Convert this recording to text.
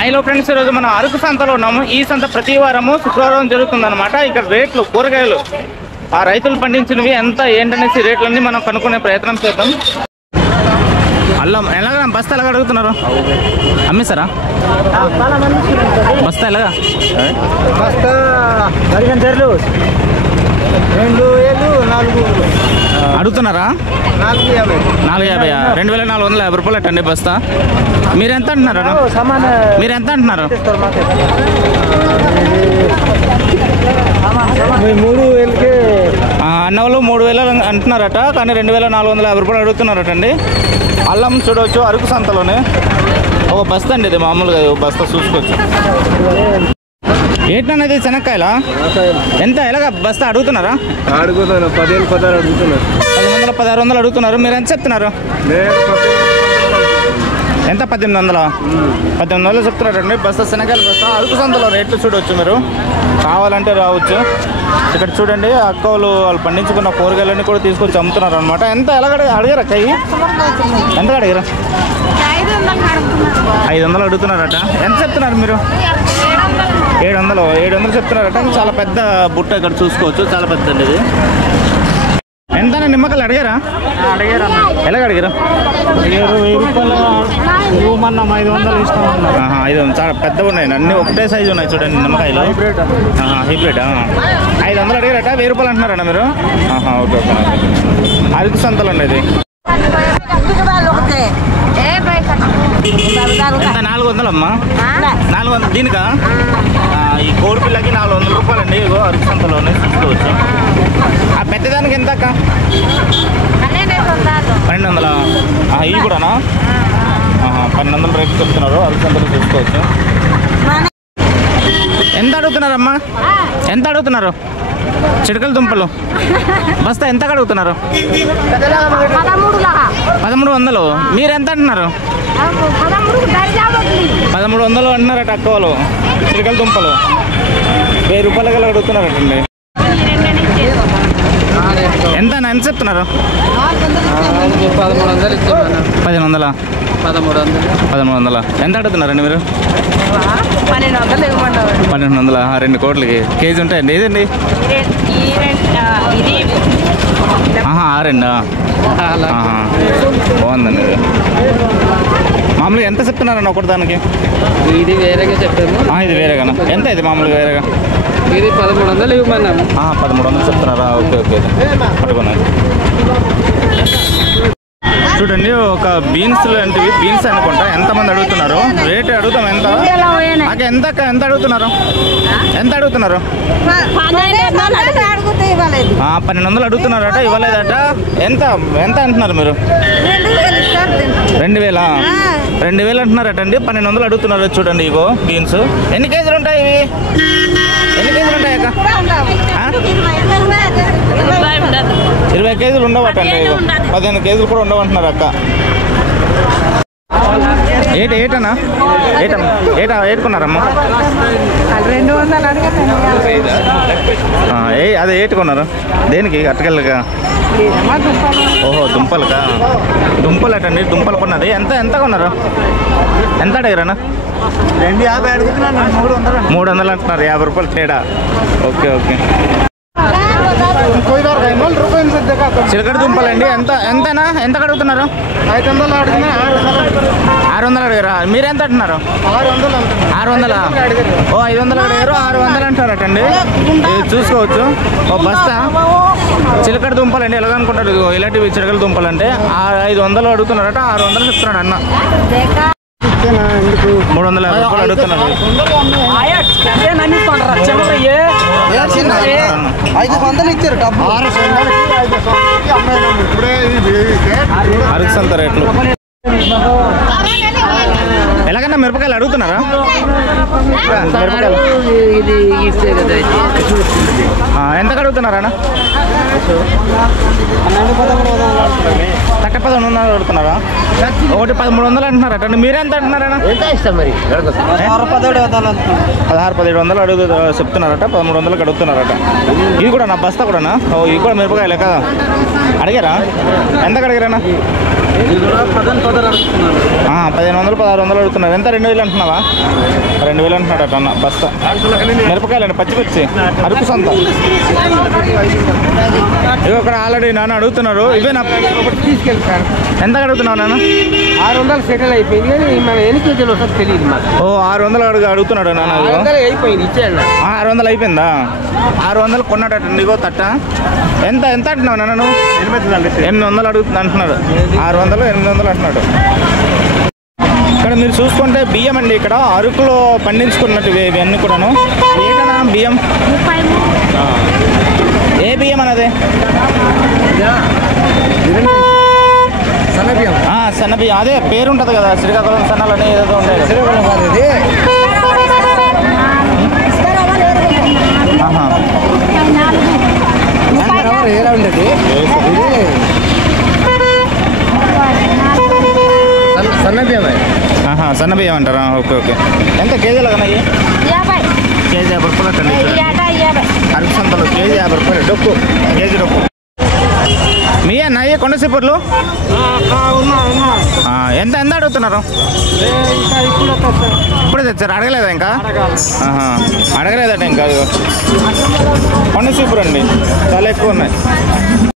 Hello friends, ఈరోజు మనం అరకు సంతలో ఉన్నాము. ఈ సంత ప్రతి వారము శుక్రవారం జరుగుతుందన్నమాట. ఇక్కడ రేట్లు, కూరగాయలు ఆ రైతులు పండించినవి ఎంత ఏంటనేసి రేట్లన్నీ మనం కనుక్కునే ప్రయత్నం చేద్దాం. అల్లం ఎలాగా బస్తా ఎలాగ అడుగుతున్నారు? అమ్మేస్తారా బస్తా ఎలాగా? బస్తా 2,400 అడుగుతున్నారా? 450 2,450 రూపాయలు అట్టండి బస్తా. మీరు ఎంత అంటున్నారు? మీరు ఎంత అంటున్నారు? 3,000కి అన్నవాళ్ళు 3,000 అంటున్నారట, కానీ 2,450 రూపాయలు అడుగుతున్నారటండి. అల్లం చూడవచ్చు అరకు సంతలోనే. ఒక బస్తా అండి ఇది, మామూలుగా బస్తా చూసుకోవచ్చు. ఏంటనేది శనక్కాయలా? ఎంత ఎలాగ బస్తా అడుగుతున్నారా? అడుగుతాను 15,000 అడుగుతున్నారు. 1,000 1,600 అడుగుతున్నారు. మీరు ఎంత చెప్తున్నారు? ఎంత 1,800? 1,800 చెప్తున్నారండి బస్తా శనగకాయలు బస్తా. అరకు సంతలో రేట్లు చూడవచ్చు, మీరు కావాలంటే రావచ్చు. ఇక్కడ చూడండి అక్కలు వాళ్ళు పండించుకున్న కూరగాయలన్నీ కూడా తీసుకొచ్చి అమ్ముతున్నారు అనమాట. ఎంత ఎలాగ అడిగారా? కయ్యి ఎంత అడిగారా? 500 అడుగుతున్నారట. ఎంత చెప్తున్నారు మీరు? 700 చెప్తున్నారట. చాలా పెద్ద బుట్ట ఇక్కడ చూసుకోవచ్చు, చాలా పెద్దది ఇది. ఎంత నిమ్మకాయలు అడిగారా? ఎలాగ అడిగారు? 1000 రూపాయలు ఇవ్వమన్నాం, 500 ఇస్తామన్నా. 500 చాలా పెద్దగా ఉన్నాయి, అన్నీ ఒకటే సైజు ఉన్నాయి చూడండి నిమ్మకాయలు. హైబ్రిడ్ 500 అడిగారట. 1000 రూపాయలు అంటున్నారట మీరు? Okay okay. అరకు సంతలు ఉండేది ఎంత? 400 అమ్మా. 400 దీనికా? ఈ కోడి పిల్లకి 400 రూపాయలు అండి. ఇగో అరకు సంతలోనే చూసుకోవచ్చు. ఆ పెద్దదానికి ఎంత అక్క? 1200. ఇవి కూడానా? 1200 రేపు చెప్తున్నారు. అరకు సంతలో చూసుకోవచ్చు. ఎంత అడుగుతున్నారమ్మా? ఎంత అడుగుతున్నారు? చిడకల దుంపలు బస్తా ఎంత అడుగుతున్నారు? 1,300. మీరు ఎంత అంటున్నారు? 1,300 అంటున్నారట అక్క వాళ్ళు. చిడకల దుంపలు 1000 రూపాయలు గల అడుగుతున్నారటండి. ఎంత ఎంత చెప్తున్నారు? 1,300 ఇచ్చామన్నా. 1,100. 1,300 ఎంత అడుగుతున్నారండి మీరు? 1,200. 2 కోట్లకి కేజీ ఉంటాయండి. ఇదండి 6 బాగుందండి ఇది. మామూలుగా ఎంత చెప్తున్నారండి ఒకటి దానికి? ఇది వేరేగా చెప్పాము. ఇది వేరేగానా? ఎంత ఇది మామూలుగా వేరేగా? ఇది 1,300 ఇవ్వమన్నాము. 1,300 చెప్తున్నారా? Okay okay. పట్టుకున్నాను. చూడండి ఒక బీన్స్ లాంటివి, బీన్స్ అనుకుంటా. ఎంతమంది అడుగుతున్నారు? రేట్ అడుగుతాం. ఎంత ఎంత అడుగుతున్నారు? ఎంత అడుగుతున్నారు? 1,200 అడుగుతున్నారట. ఇవ్వలేదట. ఎంత ఎంత అంటున్నారు మీరు? 2,000. 2,000 అంటున్నారట అండి. 1,200 అడుగుతున్నారు. చూడండి ఇగో బీన్స్. ఎన్ని కేజీలు ఉంటాయి ఇవి? ఎన్ని కేజీలు ఉంటాయి అక్క? 20 కేజీలు ఉండవట అండి. 15 కేజీలు కూడా ఉండవంటున్నారు అక్క. ఏటన్నా ఏటుకున్నారమ్మా? 200 అదే ఏటుకున్నారు దేనికి? అట్టకెళ్ళగా? ఓహో దుంపలకా? దుంపలు అటండి. దుంపలు కొన్నది ఎంత ఎంత కొన్నారు? ఎంత అడిగారన్నా? 250 అడుగుతున్నాను. 300 అంటున్నారు. 50 రూపాయలు తేడా. Okay okay. చిలకడ దుంపలండి. ఎంత ఎంతనా? ఎంత అడుగుతున్నారు? 500 అడుగుతున్నా. 600 అడిగారా? మీరు ఎంత అంటున్నారు? 600. 500 అడిగారు. 600 అంటారటండి. ఇది చూసుకోవచ్చు. ఓ బస్తా చిలకడ దుంపలండి. ఎలాగనుకుంటారు? ఇలాంటివి చిలకడ దుంపలు అంటే 500 అడుగుతున్నారట. 600 చెప్తున్నాడు అన్న. 350 రూపాయలు అడుగుతున్నారు. 500 ఇచ్చారు డబ్బు. అరకు సంత రేట్లు ఎలాగన్నా? మిరపకాయలు అడుగుతున్నారా? ఎంత అడుగుతున్నారా? తట్ట 1,100 అడుగుతున్నారా? ఒకటి 1,300 అంటున్నారట. మీరెంత అంటున్నారా? 16,000-17,000 అడుగు చెప్తున్నారట. 1,300 అడుగుతున్నారట. ఇది కూడా నా బస్తా కూడానా? ఇవి కూడా మిరపకాయలే కదా? అడిగారా? ఎంతకు అడిగారా? 1500 1600 అడుగుతున్నారు. ఎంత 2000 అంటున్నావా? 2000 అంటున్నాడు అట అన్న బస్తా. మిరపకాయలండి పచ్చిమిర్చి అరకు సంత. ఇవి ఇక్కడ ఆల్రెడీ నాన్న అడుగుతున్నారు. ఇవేనా తీసుకెళ్ళి సార్. ఎంత అడుగుతున్నావు నాన్న? 600 సెటిల్ అయిపోయింది కానీ మన ఎన్ని కేజీలు వస్తుంది తెలియదు మాకు. ఓ 600 అడుగుతున్నాడు నాన్న. 600 అయిపోయింది ఇచ్చేయండి. 600 అయిపోయిందా? 600 కొన్నాడటండి. ఇగో తట్ట. ఎంత ఎంత అంటున్నావు నాన్న నువ్వు? 800 అడుగుతుంది అంటున్నాడు. 600 800 అంటున్నాడు. ఇక్కడ మీరు చూసుకుంటే బియ్యం అండి. ఇక్కడ అరకులో పండించుకున్నట్టు ఇవన్నీ కూడాను. ఏంటన్నా బియ్యం? ఏ బియ్యం అన్నది? సన్నబియ్యం. సన్న బియ్యం. అదే పేరు ఉంటుంది కదా, శ్రీకాకుళం సన్నాలని ఏదో ఉంటాయి. శ్రీకాకుళం కాదు ఇది. ఎలా ఉండేది సన్నబియ్యమే. సన్న బియ్యం అంటారా? Okay okay. ఎంత కేజీలు కన్నా? కేజీ 50 రూపాయలు అట్టండి. అరకు సంతలో కేజీ 50 రూపాయలు. డొక్కు కేజీ డొక్కు. మీ అన్నయ్య కొండసిప్పట్లు ఎంత ఎంత అడుగుతున్నారు? ఇప్పుడే తెచ్చారు. అడగలేదా ఇంకా? అడగలేదట ఇంకా. కొండసిప్పురు అండి చాలా ఎక్కువ ఉన్నాయి.